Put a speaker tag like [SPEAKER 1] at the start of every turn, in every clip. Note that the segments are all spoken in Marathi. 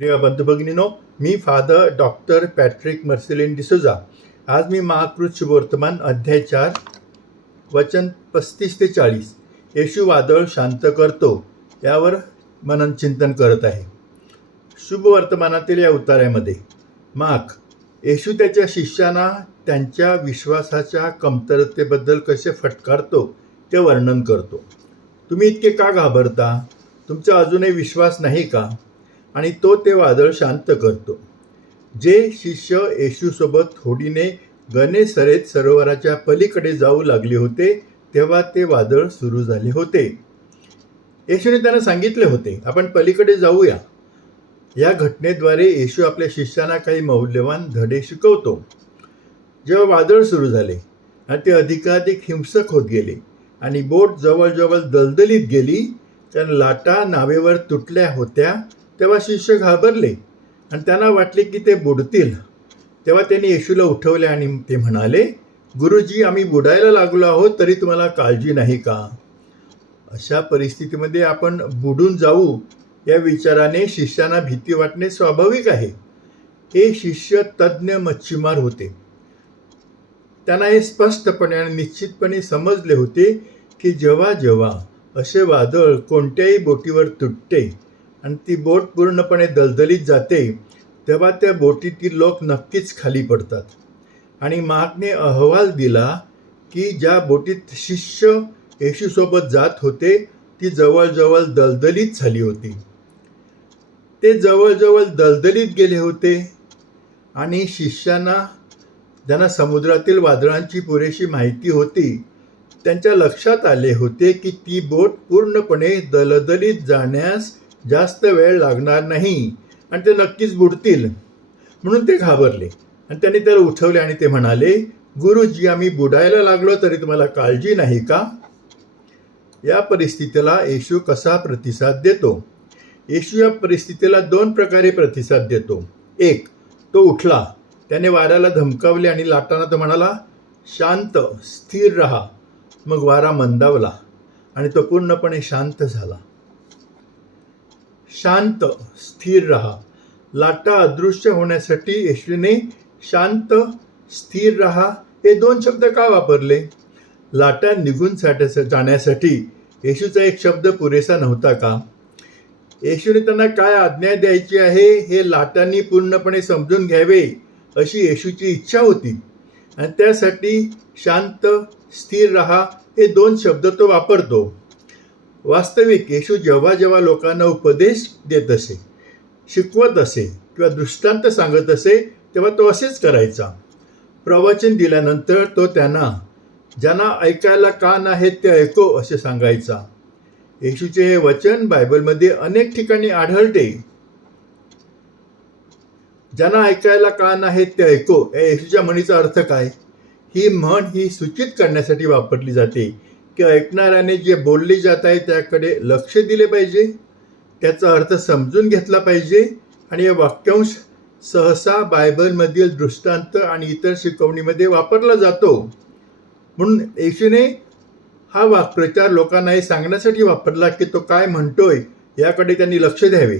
[SPEAKER 1] प्रिय बंधुभगिनीनो मी father doctor Patrick Marcelin D'Souza आज मी महाकृत शुभवर्तमान अध्याय चार वचन पस्तीस ते चाळीस. येशू वादळ शांत करतो यावर मनन चिंतन करत आहे. शुभवर्तमानातील या उतार्यामध्ये माक येशू त्याच्या शिष्यांना त्यांच्या विश्वासाच्या कमतरतेबद्दल कसे फटकारतो ते वर्णन करतो. तुम्ही इतके का घाबरता? तुमचा अजूनही विश्वास नाही का? आणि तो ते वादळ शांत करतो. जे शिष्य येशूसोबत होडीने गणेसरेत सरोवराच्या पलीकडे जाऊ लागले होते तेव्हा ते वादळ सुरू झाले होते. येशूने त्यांना सांगितले होते आपण पलीकडे जाऊया. या घटनेद्वारे येशू आपल्या शिष्यांना काही मौल्यवान धडे शिकवतो. जेव्हा वादळ सुरू झाले आणि ते अधिकाधिक हिंसक होत गेले आणि बोट जवळजवळ दलदलीत गेली कारण लाटा नावेवर तुटल्या होत्या तेव्हा शिष्य घाबरले. आणि त्यांना वाटले की ते बुडतील. तेव्हा त्यांनी येशूला उठवले आणि ते म्हणाले गुरुजी आम्ही बुडायला लागलो आहोत तरी तुम्हाला काळजी नाही का? अशा परिस्थितीमध्ये आपण बुडून जाऊ या विचाराने शिष्यांना भीती वाटणे स्वाभाविक आहे. हे शिष्य तज्ज्ञ मच्छीमार होते. त्यांना हे स्पष्टपणे आणि निश्चितपणे समजले होते की जेव्हा जेव्हा असे वादळ कोणत्याही बोटीवर तुटते आणि ती बोट पूर्णपणे दलदलीत जाते तेव्हा त्या बोटीतील लोक नक्कीच खाली पडतात. आणि महागने अहवाल दिला की ज्या बोटीत शिष्य येशूसोबत जात होते ती जवळजवळ दलदलीत झाली होती. ते जवळजवळ दलदलीत गेले होते आणि शिष्यांना ज्यांना समुद्रातील वादळांची पुरेशी माहिती होती त्यांच्या लक्षात आले होते की ती बोट पूर्णपणे दलदलीत जाण्यास जास्त वेळ लागणार नाही. आणि ते नक्कीच बुडतील. म्हणून ते घाबरले. आणि त्यांनी त्याला उठवले आणि ते म्हणाले गुरुजी आम्ही बुडायला लागलो तरी तुम्हाला काळजी नाही का? या परिस्थितीला येशू कसा प्रतिसाद देतो? येशू या परिस्थितीला दोन प्रकारे प्रतिसाद देतो. एक तो उठला. त्याने वाऱ्याला धमकावले आणि लाटाना तो म्हणाला शांत स्थिर राहा. मग वारा मंदावला आणि तो पूर्णपणे शांत झाला. शांत स्थिर रहा. लाटा अदृश्य होण्यासाठी येशूने शांत स्थिर रहा. हे दोन शब्द का वापरले? लाटा निघून साठ्या जाण्यासाठी येशूचा एक शब्द पुरेसा नव्हता का? येशूने त्यांना काय आज्ञा द्यायची आहे हे लाटांनी पूर्णपणे समजून घ्यावे अशी येशूची इच्छा होती. आणि त्यासाठी शांत स्थिर रहा हे दोन शब्द तो वापरतो. वास्तविक येशू जेव्हा जेव्हा लोकांना उपदेश देत असे शिकवत असे किंवा दृष्टांत सांगत असे तेव्हा तो असेच करायचा. प्रवचन दिल्यानंतर तो त्यांना ज्यांना ऐकायला कान आहेत ते ऐको असे सांगायचा. येशूचे हे वचन बायबलमध्ये अनेक ठिकाणी आढळते. ज्यांना ऐकायला कान आहेत ते ऐको. या येशूच्या म्हणीचा अर्थ काय? ही म्हण ही सूचित करण्यासाठी वापरली जाते. की ऐकणाऱ्याने जे बोलले जात आहे त्याकडे लक्ष दिले पाहिजे. त्याचा अर्थ समजून घेतला पाहिजे. आणि या वाक्यांश सहसा बायबलमधील दृष्टांत आणि इतर शिकवणीमध्ये वापरला जातो. म्हणून येशूने हा वाक्प्रचार लोकांना हे सांगण्यासाठी वापरला की तो काय म्हणतोय याकडे त्यांनी लक्ष द्यावे.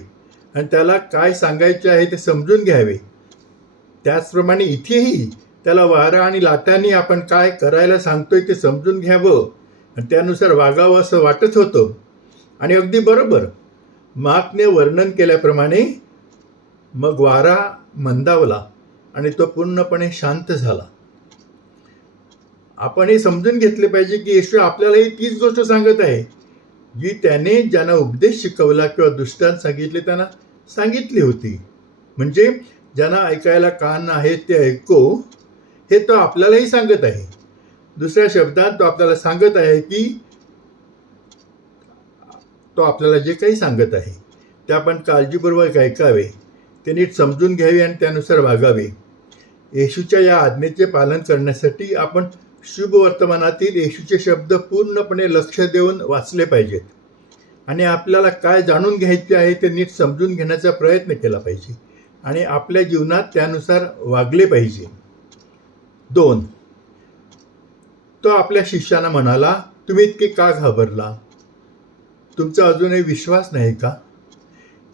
[SPEAKER 1] आणि त्याला काय सांगायचे आहे ते समजून घ्यावे. त्याचप्रमाणे इथेही त्याला वारा आणि लाटांनी आपण काय करायला सांगतोय ते समजून घ्यावं. आणि त्यानुसार वागावं असं वाटत होतं. आणि अगदी बरोबर. मार्कने वर्णन केल्याप्रमाणे मग वारा मंदावला आणि तो पूर्णपणे शांत झाला. आपण हे समजून घेतले पाहिजे की येशू आपल्यालाही तीच गोष्ट सांगत आहे जी त्याने ज्यांना उपदेश शिकवला किंवा दुष्टांत सांगितले त्यांना सांगितली होती. म्हणजे ज्यांना ऐकायला कान आहेत ते ऐको हे तो आपल्यालाही सांगत आहे. दुसऱ्या शब्दात तो आपल्याला सांगत आहे की तो आपल्याला जे काही सांगत आहे ते आपण काळजीपूर्वक ऐकावे ते नीट समजून घ्यावे आणि त्यानुसार वागावे. येशूच्या या आज्ञेचे पालन करण्यासाठी आपण शुभ वर्तमानातील येशूचे शब्द पूर्णपणे लक्ष देऊन वाचले पाहिजेत. आणि आपल्याला काय जाणून घ्यायचे आहे ते नीट समजून घेण्याचा प्रयत्न केला पाहिजे. आणि आपल्या जीवनात त्यानुसार वागले पाहिजे. दोन तो आपल्या शिष्यांना म्हणाला तुम्ही इतके का घाबरला? तुमचा अजूनही विश्वास नाही का?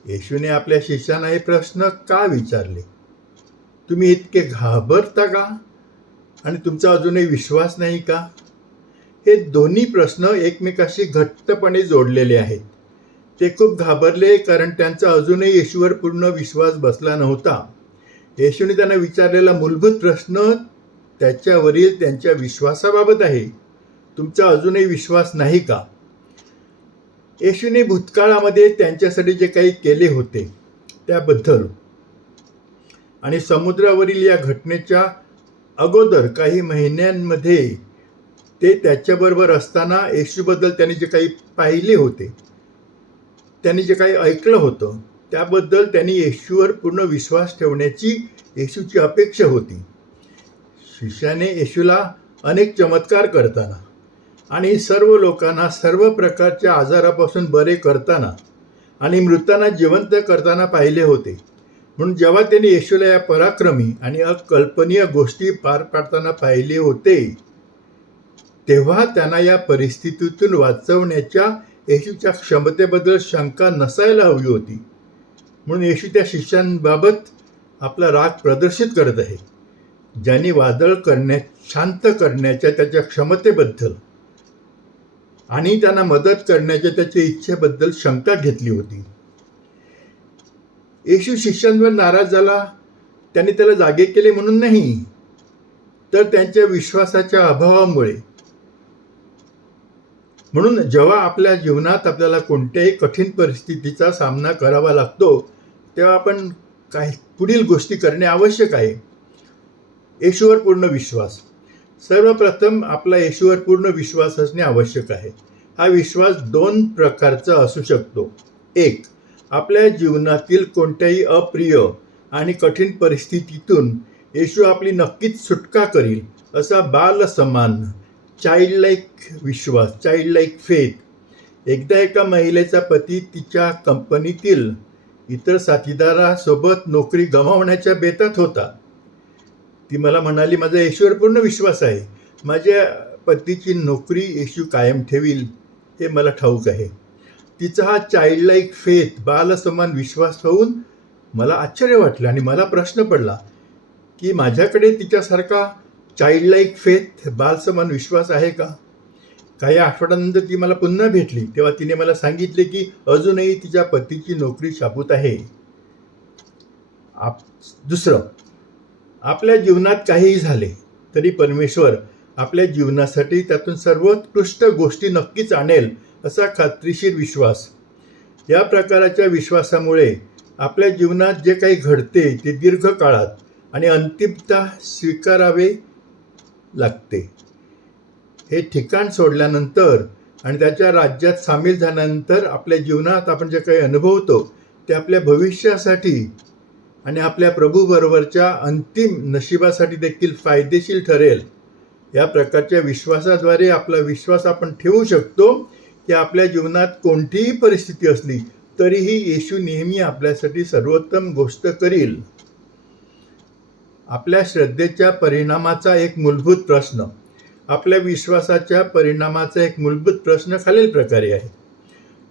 [SPEAKER 1] येशूने आपल्या शिष्यांना हे प्रश्न का विचारले? तुम्ही इतके घाबरता का? आणि तुमचा अजूनही विश्वास नाही का? हे दोन्ही प्रश्न एकमेकाशी घट्टपणे जोडलेले आहेत. ते खूप घाबरले कारण त्यांचा अजूनही येशूवर पूर्ण विश्वास बसला नव्हता. येशूने त्यांना विचारलेला मूलभूत प्रश्न त्याच्यावरील त्यांच्या विश्वासाबाबत आहे. तुमचा अजूनही विश्वास नाही का? येशूने भूतकाळामध्ये त्यांच्यासाठी जे काही केले होते त्याबद्दल. आणि समुद्रावरील या घटनेच्या अगोदर काही महिन्यांमध्ये ते त्याच्याबरोबर असताना येशूबद्दल त्यांनी जे काही पाहिले होते त्यांनी जे काही ऐकलं होतं त्याबद्दल त्यांनी येशूवर पूर्ण विश्वास ठेवण्याची येशूची अपेक्षा होती. शिष्याने येशूला अनेक चमत्कार करताना आणि सर्व लोकांना सर्व प्रकारच्या आजारापासून बरे करताना आणि मृतांना जिवंत करताना पाहिले होते. म्हणून जेव्हा त्यांनी येशूला या पराक्रमी आणि अकल्पनीय गोष्टी पार पाडताना पाहिले होते तेव्हा त्यांना या परिस्थितीतून वाचवण्याच्या येशूच्या क्षमतेबद्दल शंका नसायला हवी होती. म्हणून येशू त्या शिष्यांबाबत आपला राग प्रदर्शित करत आहे. ज्यांनी वादळ करण्या शांत करण्याच्या त्याच्या क्षमतेबद्दल आणि त्यांना मदत करण्याच्या त्याच्या इच्छेबद्दल शंका घेतली होती. येशू शिष्यांवर नाराज झाला. त्यांनी त्याला जागे केले म्हणून नाही. तर त्यांच्या विश्वासाच्या अभावामुळे. म्हणून जेव्हा आपल्या जीवनात आपल्याला कोणत्याही कठीण परिस्थितीचा सामना करावा लागतो तेव्हा आपण काही पुढील गोष्टी करणे आवश्यक आहे. येशूवर पूर्ण विश्वास. सर्वप्रथम आपला येशूवर पूर्ण विश्वास असणे आवश्यक आहे. हा विश्वास दोन प्रकारचा असू शकतो. एक आपल्या जीवनातील कोणत्याही अप्रिय आणि कठीण परिस्थितीतून येशू आपली नक्कीच सुटका करील असा बाल समान चाइल्ड लाईक विश्वास चाइल्ड लाईक फेथ एकदा एका महिलेचा पती तिच्या कंपनीतील इतर साथीदारासोबत नोकरी गमावण्याच्या बेतात होता. ती मला म्हणाली माझा येशूवर पूर्ण विश्वास आहे. माझ्या पतीची नोकरी येशू कायम ठेवील हे मला ठाऊक आहे. तिचा हा चाइल्डलाईक फेथ बालसमान विश्वास होऊन मला आश्चर्य वाटलं आणि मला प्रश्न पडला की माझ्याकडे तिच्यासारखा चाइल्डलाईक फेथ बालसमान विश्वास आहे का? काही आठवड्यानंतर ती मला पुन्हा भेटली. तेव्हा तिने मला सांगितले की अजूनही तिच्या पतीची नोकरी शाबूत आहे. आप दुसरं आपल्या जीवनात काहीही झाले तरी परमेश्वर आपल्या जीवनासाठी त्यातून सर्वोत्कृष्ट गोष्टी नक्कीच आणेल असा खात्रीशीर विश्वास. या प्रकाराच्या विश्वासामुळे आपल्या जीवनात जे काही घडते ते दीर्घकाळात आणि अंतिमता स्वीकारावे लागते. हे ठिकाण सोडल्यानंतर आणि त्याच्या राज्यात सामील झाल्यानंतर आपल्या जीवनात आपण जे काही अनुभवतो ते आपल्या भविष्यासाठी आणि आपल्या प्रभूबरोबरच्या अंतिम नशिबासाठी देखील फायदेशीर ठरेल. या प्रकारच्या विश्वासाद्वारे आपला विश्वास आपण ठेवू शकतो की आपल्या जीवनात कोणतीही परिस्थिती असली तरीही येशू नेहमी आपल्यासाठी सर्वोत्तम गोष्ट करील. आपल्या श्रद्धेच्या परिणामाचा एक मूलभूत प्रश्न आपल्या विश्वासाच्या परिणामाचा एक मूलभूत प्रश्न खालील प्रकारे आहे.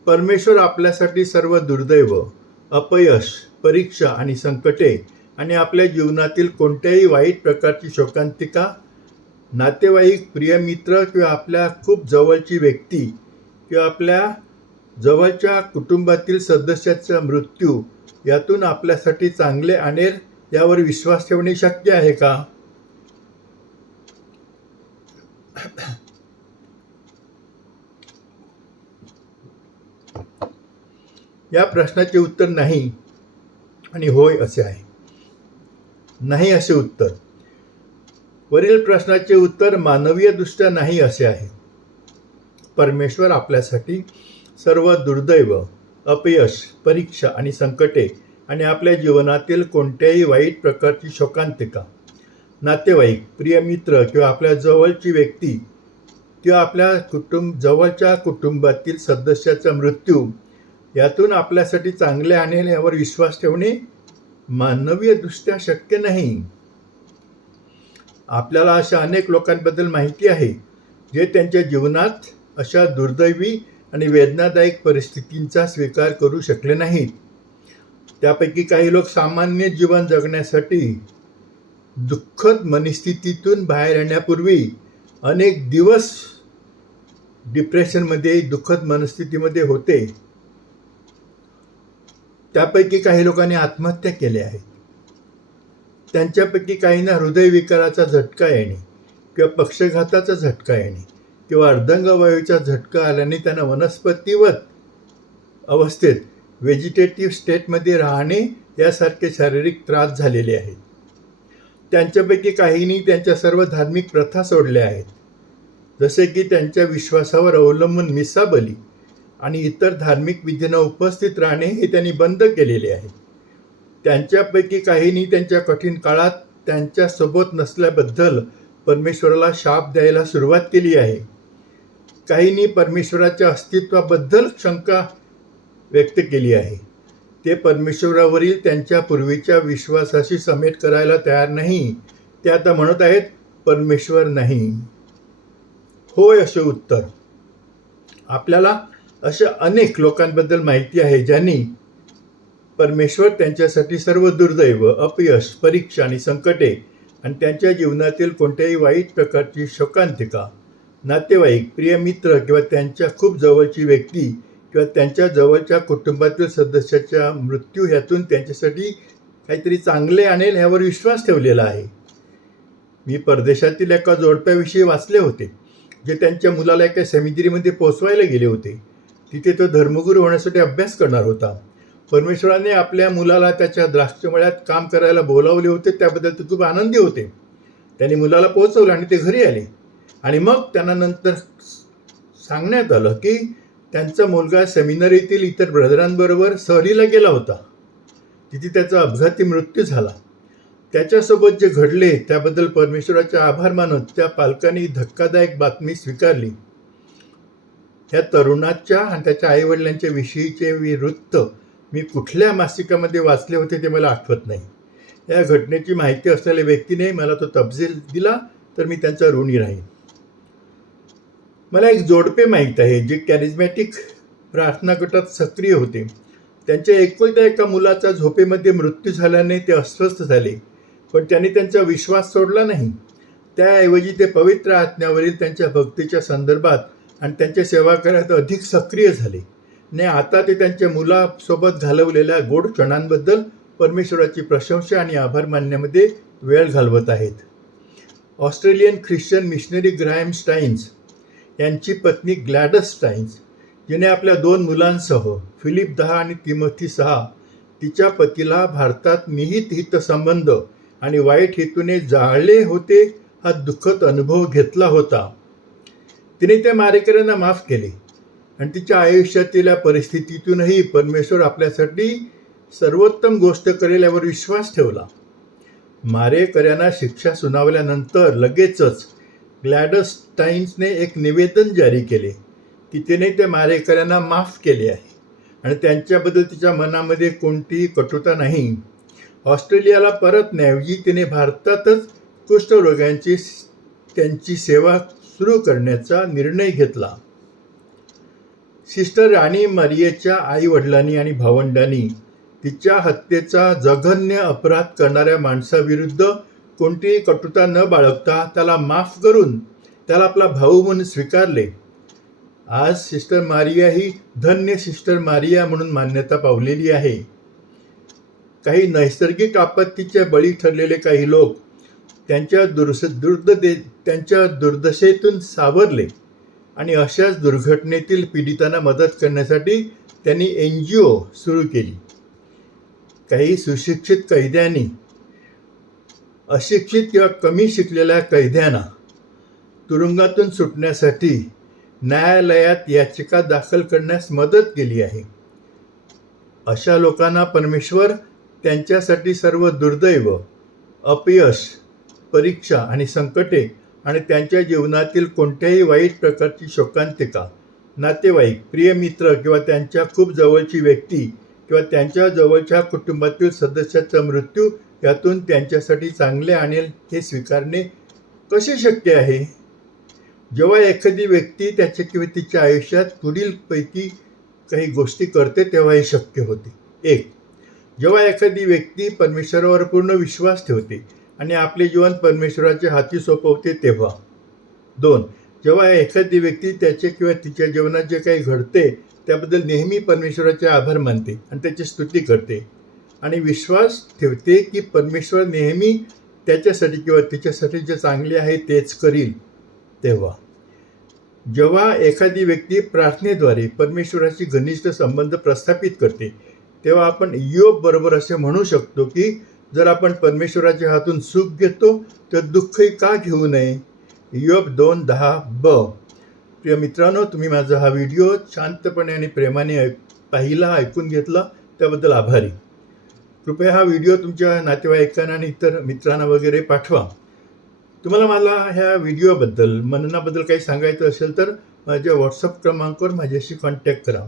[SPEAKER 1] परमेश्वर आपल्यासाठी सर्व दुर्दैव अपयश परीक्षा आणि संकटे आणि आपल्या जीवनातील कोणत्याही वाईट प्रकारची शोकांतिका नातेवाईक प्रियमित्र किंवा आपल्या खूप जवळची व्यक्ती किंवा आपल्या जवळच्या कुटुंबातील सदस्याचा मृत्यू यातून आपल्यासाठी चांगले आणेल यावर विश्वास ठेवणे शक्य आहे का? या प्रश्नाचे उत्तर नाही आणि होय असे आहे. नाही असे उत्तर. वरील प्रश्नाचे उत्तर मानवीयदृष्ट्या नाही असे आहे. परमेश्वर आपल्यासाठी सर्व दुर्दैव अपयश परीक्षा आणि संकटे आणि आपल्या जीवनातील कोणत्याही वाईट प्रकारची शोकांतिका नातेवाईक प्रियमित्र किंवा आपल्या जवळची व्यक्ती किंवा आपल्या कुटुंब जवळच्या कुटुंबातील सदस्याचा मृत्यू यातून आपल्यासाठी चांगले आणेल यावर विश्वास ठेवणे मानवीयदृष्ट्या शक्य नाही. आपल्याला अशा अनेक लोकांबद्दल माहिती आहे जे त्यांच्या जीवनात अशा दुर्दैवी आणि वेदनादायक परिस्थितींचा स्वीकार करू शकले नाहीत. त्यापैकी काही लोक सामान्य जीवन जगण्यासाठी दुःखद मनस्थितीतून बाहेर येण्यापूर्वी अनेक दिवस डिप्रेशनमध्ये दुःखद मनस्थितीमध्ये होते. त्यापैकी काही लोकांनी आत्महत्या केल्या आहेत त्यांच्यापैकी काहींना हृदयविकाराचा झटका येणे किंवा पक्षघाताचा झटका येणे किंवा अर्धंगवायूचा झटका आल्याने त्यांना वनस्पतीवत अवस्थेत व्हेजिटेटिव्ह स्टेटमध्ये राहणे यासारखे शारीरिक त्रास झालेले आहेत. त्यांच्यापैकी काहींनी त्यांच्या सर्व धार्मिक प्रथा सोडल्या आहेत. जसे की त्यांच्या विश्वासावर अवलंबून मिसाबली आणि इतर धार्मिक विधींना उपस्थित राहणे हे त्यांनी बंद केलेले आहे. त्यांच्यापैकी काहींनी त्यांच्या कठीण काळात त्यांच्यासोबत नसल्याबद्दल परमेश्वराला शाप द्यायला सुरुवात केली आहे. काहींनी परमेश्वराच्या अस्तित्वाबद्दल शंका व्यक्त केली आहे. ते परमेश्वरावरील त्यांच्या पूर्वीच्या विश्वासाशी समेट करायला तयार नाही. ते आता म्हणत आहेत परमेश्वर नाही. होय असे उत्तर. आपल्याला अशा अनेक लोकांबद्दल माहिती आहे ज्यांनी परमेश्वर त्यांच्यासाठी सर्व दुर्दैव अपयश परीक्षा आणि संकटे आणि त्यांच्या जीवनातील कोणत्याही वाईट प्रकारची शोकांतिका नातेवाईक प्रिय मित्र किंवा त्यांच्या खूप जवळची व्यक्ती किंवा त्यांच्या जवळच्या कुटुंबातील सदस्याच्या मृत्यू ह्यातून त्यांच्यासाठी काहीतरी चांगले आणेल ह्यावर विश्वास ठेवलेला आहे. मी परदेशातील एका जोडप्याविषयी वाचले होते जे त्यांच्या मुलाला एका सेमिनारीमध्ये पोचवायला गेले होते. तिथे तो धर्मगुरू होण्यासाठी अभ्यास करणार होता. परमेश्वराने आपल्या मुलाला त्याच्या द्राक्षमळ्यात काम करायला बोलावले होते त्याबद्दल ते खूप आनंदी होते. त्यांनी मुलाला पोहोचवलं आणि ते घरी आले. आणि मग त्यांना नंतर सांगण्यात आलं की त्यांचा मुलगा सेमिनरीतील इतर ब्रदरांबरोबर सहलीला गेला होता. तिथे त्याचा अपघाती मृत्यू झाला. त्याच्यासोबत जे घडले त्याबद्दल परमेश्वराचे आभार मानत त्या पालकांनी धक्कादायक बातमी स्वीकारली. ह्या तरुणाच्या आणि त्याच्या आईवडिलांच्या विषयीचे वृत्त मी कुठल्या मासिकामध्ये वाचले होते ते मला आठवत नाही. या घटनेची माहिती असलेल्या व्यक्तीने मला तो तपशील दिला तर मी त्यांचा ऋणी राहीन. मला एक जोडपे माहीत आहे जे कॅरिझमॅटिक प्रार्थना गटात सक्रिय होते. त्यांच्या एकुलत्या एका मुलाचा झोपेमध्ये मृत्यू झाल्याने ते अस्वस्थ झाले पण त्यांनी त्यांचा विश्वास सोडला नाही. त्याऐवजी ते पवित्र आत्म्यावरील त्यांच्या भक्तीच्या संदर्भात आणि त्यांच्या सेवा करण्यात अधिक सक्रिय झाले. ने आता ते त्यांच्या मुलासोबत घालवलेल्या गोड क्षणांबद्दल परमेश्वराची प्रशंसा आणि आभार मानण्यामध्ये वेळ घालवत आहेत. Australian Christian missionary Graham Staines यांची पत्नी ग्लॅडस स्टाईन्स जिने आपल्या दोन मुलांसह फिलिप दहा आणि तिमथी सहा तिच्या पतीला भारतात निहित हितसंबंध आणि वाईट हेतूने जाळले होते हा दुःखद अनुभव घेतला होता. तिने त्या मारेकऱ्यांना माफ केले. आणि तिच्या आयुष्यातील परिस्थितीतूनही परमेश्वर आपल्यासाठी सर्वोत्तम गोष्ट करेल यावर विश्वास ठेवला. मारेकऱ्यांना शिक्षा सुनावल्यानंतर लगेचच ग्लॅडस्टाईन्सने एक निवेदन जारी केले की तिने त्या मारेकऱ्यांना माफ केले आहे. आणि त्यांच्याबद्दल तिच्या मनामध्ये कोणतीही कटुता नाही. ऑस्ट्रेलियाला परत परतण्याऐवजी तिने भारतातच कुष्ठरोग्यांची त्यांची सेवा सुरू करण्याचा निर्णय घेतला. सिस्टर राणी मारियेच्या आई वडिलांनी आणि भावंडांनी तिच्या हत्येचा जघन्य अपराध करणाऱ्या माणसाविरुद्ध कोणतीही कटुता न बाळगता त्याला माफ करून त्याला आपला भाऊ म्हणून स्वीकारले. आज सिस्टर मारिया ही धन्य सिस्टर मारिया म्हणून मान्यता पावलेली आहे. काही नैसर्गिक आपत्तीच्या बळी ठरलेले काही लोक त्यांच्या दुर्स दे त्यांच्या दुर्दशेतून सावरले आणि अशाच दुर्घटनेतील पीडितांना मदत करण्यासाठी त्यांनी एन जी ओ सुरू केली. काही सुशिक्षित कैद्यांनी अशिक्षित किंवा कमी शिकलेल्या कैद्यांना तुरुंगातून सुटण्यासाठी न्यायालयात याचिका दाखल करण्यास मदत केली आहे. अशा लोकांना परमेश्वर त्यांच्यासाठी सर्व दुर्दैव अपयश परीक्षा आणि संकटे आणि त्यांच्या जीवनातील कोणत्याही वाईट प्रकारची शोकांतिका नातेवाईक प्रिय मित्र किंवा त्यांच्या खूप जवळची व्यक्ती किंवा त्यांच्या जवळच्या कुटुंबातील सदस्याचा मृत्यू यातून त्यांच्यासाठी चांगले आणेल हे स्वीकारणे कसे शक्य आहे? जेव्हा एखादी व्यक्ती त्याच्या किंवा तिच्या आयुष्यात पुढीलपैकी काही गोष्टी करते तेव्हा हे शक्य होते. एक जेव्हा एखादी व्यक्ती परमेश्वरावर पूर्ण विश्वास ठेवते आणि आपले जीवन परमेश्वराच्या हाती सोपवते तेव्हा. दोन जेव्हा एखादी व्यक्ती त्याचे किंवा तिच्या जीवनात जे काही घडते त्याबद्दल नेहमी परमेश्वराचे आभार मानते आणि त्याची स्तुती करते. आणि विश्वास ठेवते की परमेश्वर नेहमी त्याच्यासाठी किंवा तिच्यासाठी जे चांगले आहे तेच करील तेव्हा. जेव्हा एखादी व्यक्ती प्रार्थनेद्वारे परमेश्वराशी घनिष्ठ संबंध प्रस्थापित करते तेव्हा आपण योग बरोबर असे म्हणू शकतो की जर आपण परमेश्वराच्या हातून सुख घेतो तर दुःखही का घेऊ नये? योग दोन दहा ब. प्रिय मित्रांनो तुम्ही माझा हा व्हिडिओ शांतपणे आणि प्रेमाने ऐक पाहिला ऐकून घेतला त्याबद्दल आभारी. कृपया हा व्हिडिओ तुमच्या नातेवाईकांना आणि इतर मित्रांना वगैरे पाठवा. तुम्हाला मला ह्या व्हिडिओबद्दल मननाबद्दल काही सांगायचं असेल तर माझ्या व्हॉट्सअप क्रमांकावर माझ्याशी कॉन्टॅक्ट करा.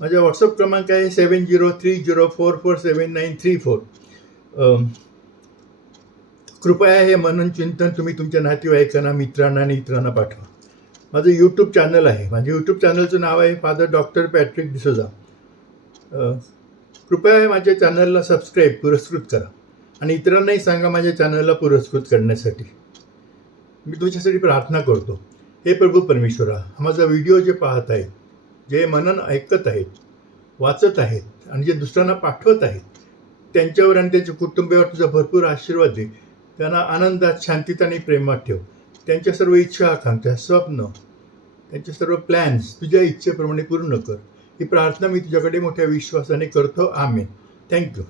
[SPEAKER 1] माझा व्हॉट्सअप क्रमांक आहे seven zero three zero four four seven nine three four कृपया हे मनन चिंतन तुम्ही तुमच्या नातेवाईकांना मित्रांना आणि इतरांना पाठवा. माझं यूट्यूब चॅनल आहे. माझ्या यूट्यूब चॅनलचं नाव आहे फादर डॉक्टर पॅट्रिक डिसोजा कृपया माझ्या चॅनलला सबस्क्राईब पुरस्कृत करा. आणि इतरांनाही सांगा माझ्या चॅनलला पुरस्कृत करण्यासाठी. मी तुमच्यासाठी प्रार्थना करतो. हे प्रभू परमेश्वरा हा माझा व्हिडिओ जे पाहत आहेत जे मनन ऐकत आहेत वाचत आहेत आणि जे दुसऱ्यांना पाठवत आहेत त्यांच्यावर आणि त्यांच्या कुटुंबियावर तुझा भरपूर आशीर्वाद दे. त्यांना आनंदात शांतीत आणि प्रेमात ठेव. त्यांच्या सर्व इच्छा आकांक्षा स्वप्न. त्यांचे सर्व प्लॅन्स तुझ्या इच्छेप्रमाणे पूर्ण कर. ही प्रार्थना मी तुझ्याकडे मोठ्या विश्वासाने करतो. आमेन. थँक्यू